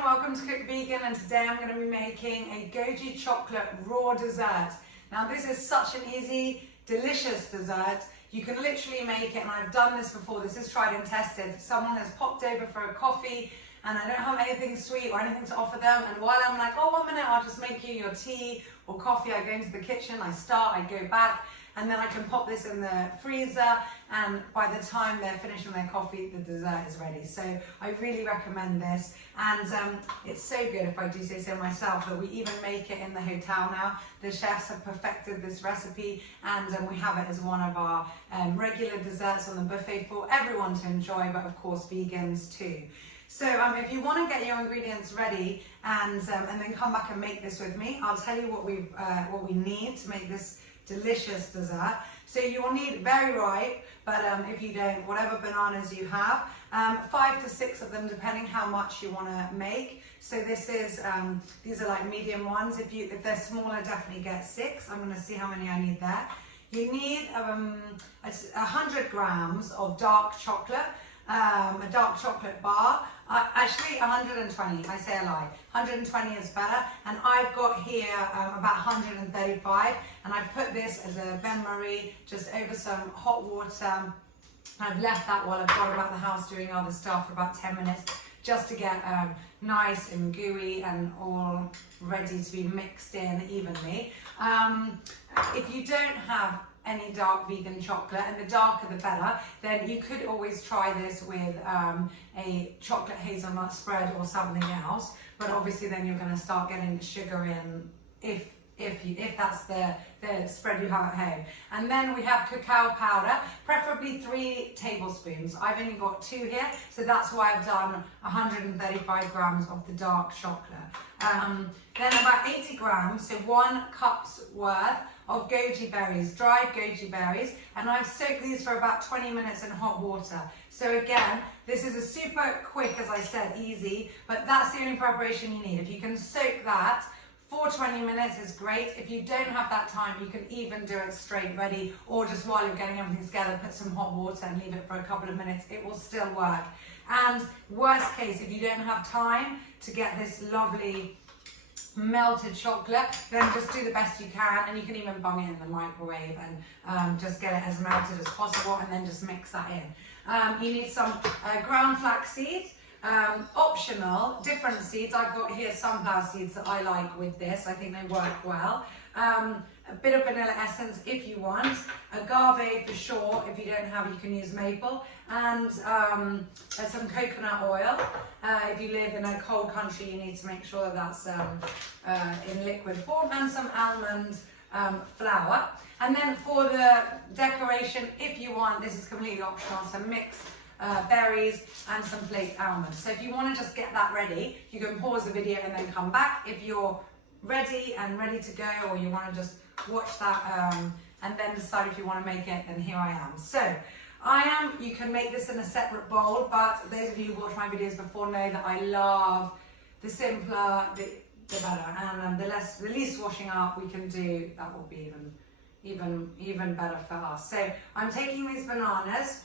everyone, welcome to Cook Vegan, and today I'm going to be making a Goji chocolate raw dessert. Now this is such an easy, delicious dessert. You can literally make it, and I've done this before, this is tried and tested. Someone has popped over for a coffee and I don't have anything sweet or anything to offer them, and while I'm like, oh 1 minute, I'll just make you your tea or coffee, I go into the kitchen, I start, I go back, and then I can pop this in the freezer, and by the time they're finishing their coffee, the dessert is ready. So I really recommend this, and it's so good, if I do say so myself, that we even make it in the hotel now. The chefs have perfected this recipe, and we have it as one of our regular desserts on the buffet for everyone to enjoy, but of course vegans too. So if you want to get your ingredients ready and then come back and make this with me, I'll tell you what we need to make this delicious dessert. So you will need very ripe, but if you don't, whatever bananas you have, 5 to 6 of them, depending how much you want to make. So this is these are like medium ones. If they're smaller, definitely get 6. I'm going to see how many I need there. You need 100 grams of dark chocolate. A dark chocolate bar, actually 120, I say a lie, 120 is better, and I've got here about 135, and I put this as a bain-marie just over some hot water. I've left that while I've got about the house doing other stuff for about 10 minutes, just to get nice and gooey and all ready to be mixed in evenly. If you don't have any dark vegan chocolate, and the darker the better, then you could always try this with a chocolate hazelnut spread or something else, but obviously then you're going to start getting the sugar in if that's the spread you have at home. And then we have cacao powder, preferably 3 tablespoons. I've only got 2 here, so that's why I've done 135 grams of the dark chocolate. Then about 80 grams, so 1 cup's worth of goji berries, dried goji berries, and I've soaked these for about 20 minutes in hot water. So again, this is a super quick, as I said, easy, but that's the only preparation you need. If you can soak that for 20 minutes is great. If you don't have that time, you can even do it straight ready, or just while you're getting everything together, put some hot water and leave it for a couple of minutes. It will still work. And worst case, if you don't have time to get this lovely melted chocolate, then just do the best you can, and you can even bung it in the microwave and just get it as melted as possible, and then just mix that in. You need some ground flax seeds. Optional, different seeds. I've got here sunflower seeds that I like with this. I think they work well. A bit of vanilla essence if you want. Agave for sure. If you don't have, you can use maple. And some coconut oil. If you live in a cold country, you need to make sure that that's in liquid form. And some almond flour. And then for the decoration, if you want, this is completely optional, some mixed berries and some flaked almonds. So if you want to just get that ready, you can pause the video and then come back. If you're ready to go, or you want to just watch that and then decide if you want to make it, then here I am. So you can make this in a separate bowl, but those of you who watched my videos before know that I love the simpler, the better, and the least washing up we can do, that will be even better for us. So I'm taking these bananas,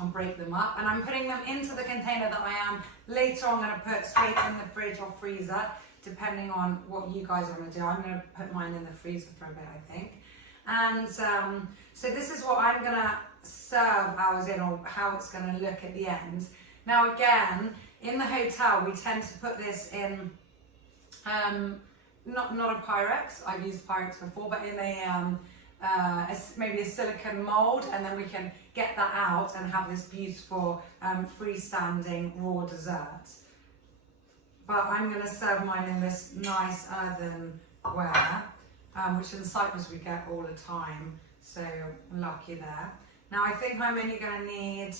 I'll break them up, and I'm putting them into the container that I am later on going to put straight in the fridge or freezer, depending on what you guys want to do. I'm going to put mine in the freezer for a bit, I think. And so this is what I'm going to serve ours in, or how it's going to look at the end. Now again, in the hotel we tend to put this in not a Pyrex, I've used Pyrex before, but in maybe a silicone mold, and then we can get that out and have this beautiful freestanding raw dessert. But I'm going to serve mine in this nice earthenware, which in Cyprus we get all the time, so I'm lucky there. Now I think I'm only going to need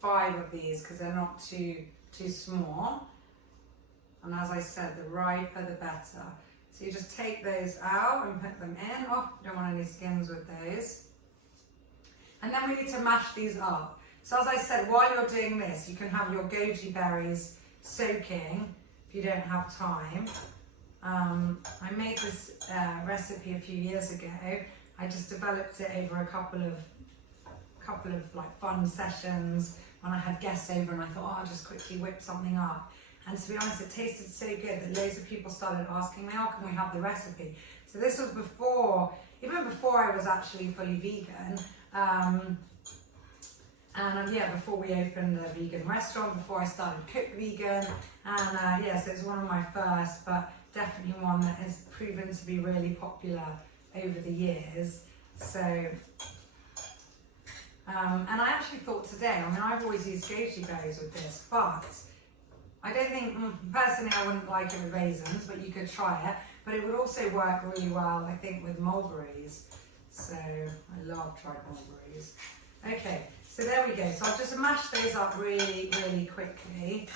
5 of these because they're not too small, and as I said, the riper the better. So you just take those out and put them in. Oh, don't want any skins with those. And then we need to mash these up. So as I said, while you're doing this, you can have your goji berries soaking if you don't have time. I made this recipe a few years ago. I just developed it over a couple of like fun sessions when I had guests over, and I thought, oh, I'll just quickly whip something up. And to be honest, it tasted so good that loads of people started asking me, oh, can we have the recipe? So this was before, even before I was actually fully vegan. Yeah, before we opened the vegan restaurant, before I started Cook Vegan. And yes, it's one of my first, but definitely one that has proven to be really popular over the years. So, and I actually thought today, I mean, I've always used goji berries with this, but I don't think, personally I wouldn't like it with raisins, but you could try it. But it would also work really well, I think, with mulberries. So, I love dried mulberries. Okay, so there we go. So I've just mashed those up really, really quickly.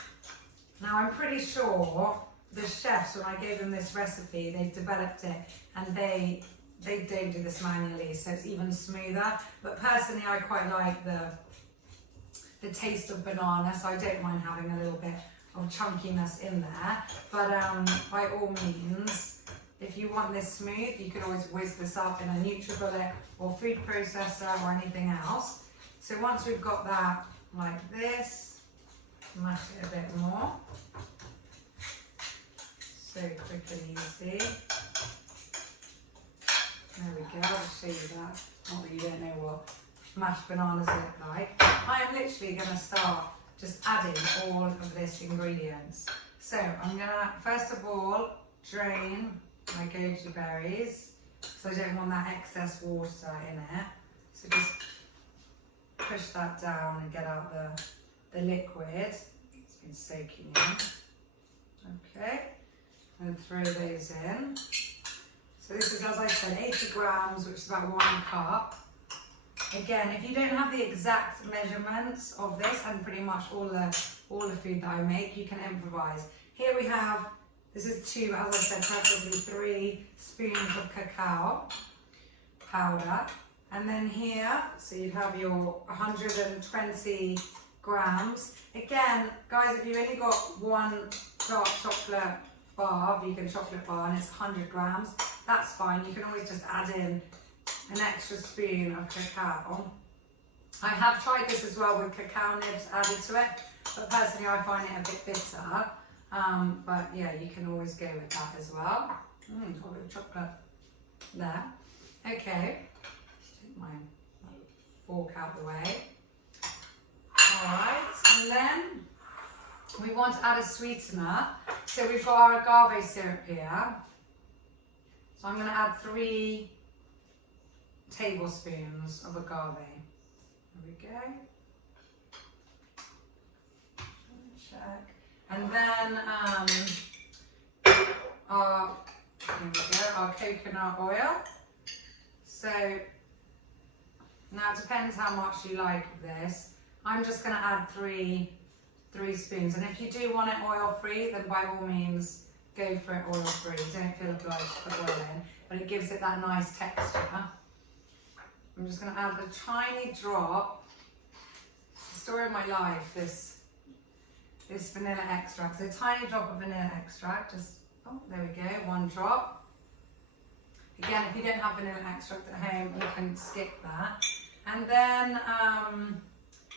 Now I'm pretty sure the chefs, when I gave them this recipe, they've developed it and they don't do this manually, so it's even smoother. But personally, I quite like the taste of banana, so I don't mind having a little bit of chunkiness in there. But by all means, if you want this smooth, you can always whiz this up in a NutriBullet or food processor or anything else. So once we've got that like this, mash it a bit more. So quick and easy. There we go, I'll show you that. Not that you don't know what mashed bananas look like. I am literally going to start just adding all of this ingredients. So I'm going to, first of all, drain my goji berries, so I don't want that excess water in it. So just push that down and get out the liquid. It's been soaking in. Okay, and throw those in. So this is, as I said, 80 grams, which is about 1 cup. Again, if you don't have the exact measurements of this and pretty much all the food that I make, you can improvise. Here we have, this is 2, as I said, preferably 3 spoons of cacao powder. And then here, so you'd have your 120 grams. Again, guys, if you've only got 1 dark chocolate bar, vegan chocolate bar, and it's 100 grams, that's fine. You can always just add in an extra spoon of cacao. I have tried this as well with cacao nibs added to it, but personally I find it a bit bitter. But yeah, you can always go with that as well. Got a bit of chocolate there. Okay, take my fork out the way. Alright, and then we want to add a sweetener. So we've got our agave syrup here. So I'm going to add 3 tablespoons of agave. There we go. Check. And then our coconut oil. So now it depends how much you like of this. I'm just going to add 3 spoons. And if you do want it oil free, then by all means go for it oil free. Don't feel obliged to put oil in, but it gives it that nice texture. I'm just going to add a tiny drop. It's the story of my life, this vanilla extract. So a tiny drop of vanilla extract, just, oh, there we go, 1 drop. Again, if you don't have vanilla extract at home, you can skip that. And then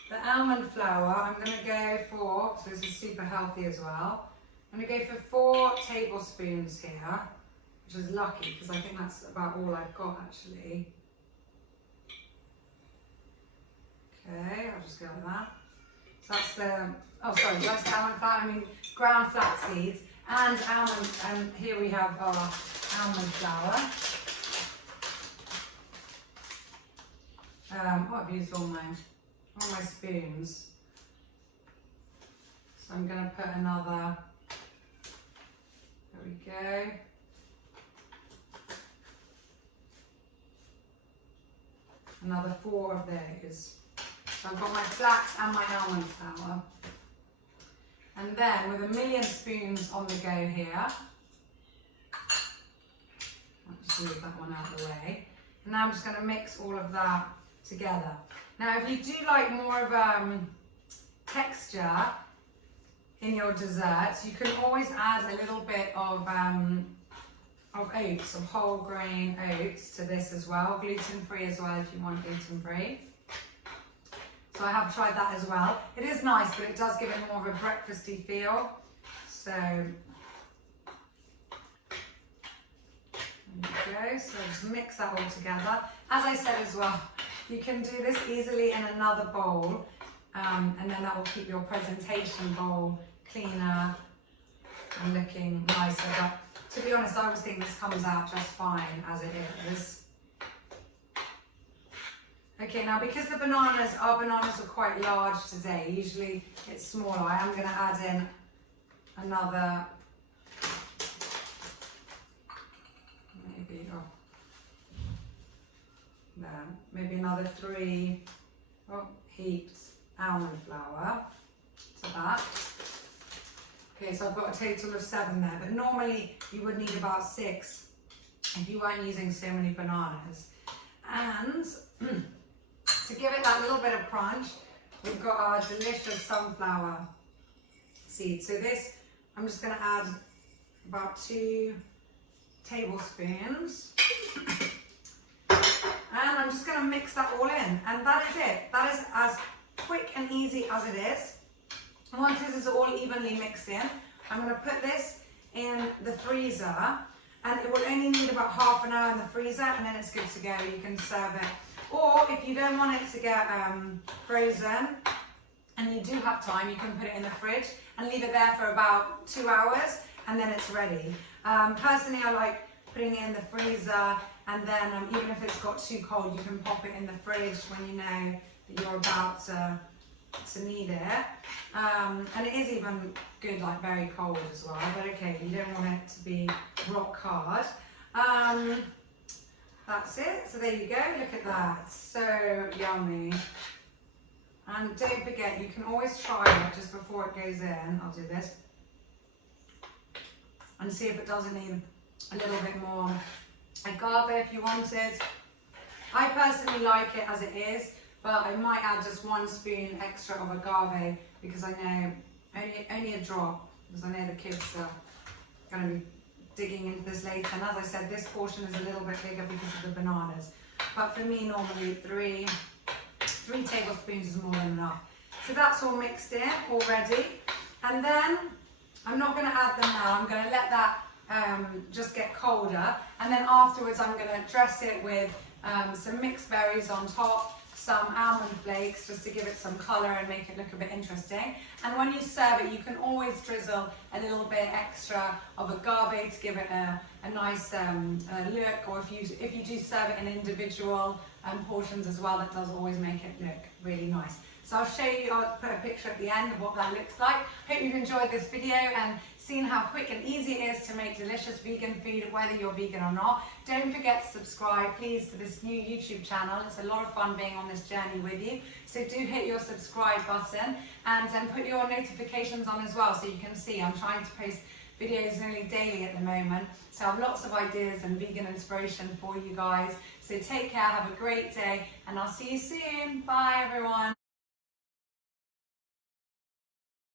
the almond flour, I'm going to go for, so this is super healthy as well, I'm going to go for 4 tablespoons here, which is lucky because I think that's about all I've got actually. Okay, I'll just go like that. So that's the, oh sorry, that's almond flour, I mean ground flax seeds and almond, and here we have our almond flour. I've used all my spoons. So I'm going to put another, there we go. Another 4 of those. So I've got my flax and my almond flour. And then with 1,000,000 spoons on the go here, I'll just leave that one out of the way. And now I'm just going to mix all of that together. Now if you do like more of texture in your desserts, you can always add a little bit of oats, of whole grain oats to this as well, gluten free as well if you want gluten free. So I have tried that as well. It is nice, but it does give it more of a breakfasty feel. So there you go. So just mix that all together. As I said as well, you can do this easily in another bowl, and then that will keep your presentation bowl cleaner and looking nicer. But to be honest, I always think this comes out just fine as it is. Okay, now because our bananas are quite large today, usually it's smaller, I am going to add in another, maybe another 3 heaped almond flour to that. Okay, so I've got a total of 7 there, but normally you would need about 6 if you weren't using so many bananas. And to give it that little bit of crunch, we've got our delicious sunflower seeds. So this, I'm just going to add about 2 tablespoons. And I'm just going to mix that all in. And that is it. That is as quick and easy as it is. Once this is all evenly mixed in, I'm going to put this in the freezer. And it will only need about half an hour in the freezer, and then it's good to go. You can serve it. Or if you don't want it to get frozen, and you do have time, you can put it in the fridge and leave it there for about 2 hours, and then it's ready. Personally, I like putting it in the freezer, and then even if it's got too cold, you can pop it in the fridge when you know that you're about to need it. And it is even good like very cold as well, but okay, you don't want it to be rock hard. That's it. So there you go. Look at that. So yummy. And don't forget, you can always try it just before it goes in. I'll do this. And see if it doesn't need a little bit more agave if you wanted. I personally like it as it is, but I might add just 1 spoon extra of agave because I know only a drop, because I know the kids are going to be digging into this later. And as I said, this portion is a little bit bigger because of the bananas. But for me, normally 3 tablespoons is more than enough. So that's all mixed in already. And then I'm not going to add them now. I'm going to let that just get colder. And then afterwards, I'm going to dress it with some mixed berries on top, some almond flakes just to give it some colour and make it look a bit interesting. And when you serve it, you can always drizzle a little bit extra of agave to give it a nice look, or if you do serve it in individual portions as well, that does always make it look really nice. So I'll show you, I'll put a picture at the end of what that looks like. Hope you've enjoyed this video and seen how quick and easy it is to make delicious vegan food, whether you're vegan or not. Don't forget to subscribe, please, to this new YouTube channel. It's a lot of fun being on this journey with you. So do hit your subscribe button and put your notifications on as well so you can see. I'm trying to post videos nearly daily at the moment. So I have lots of ideas and vegan inspiration for you guys. So take care, have a great day, and I'll see you soon. Bye, everyone.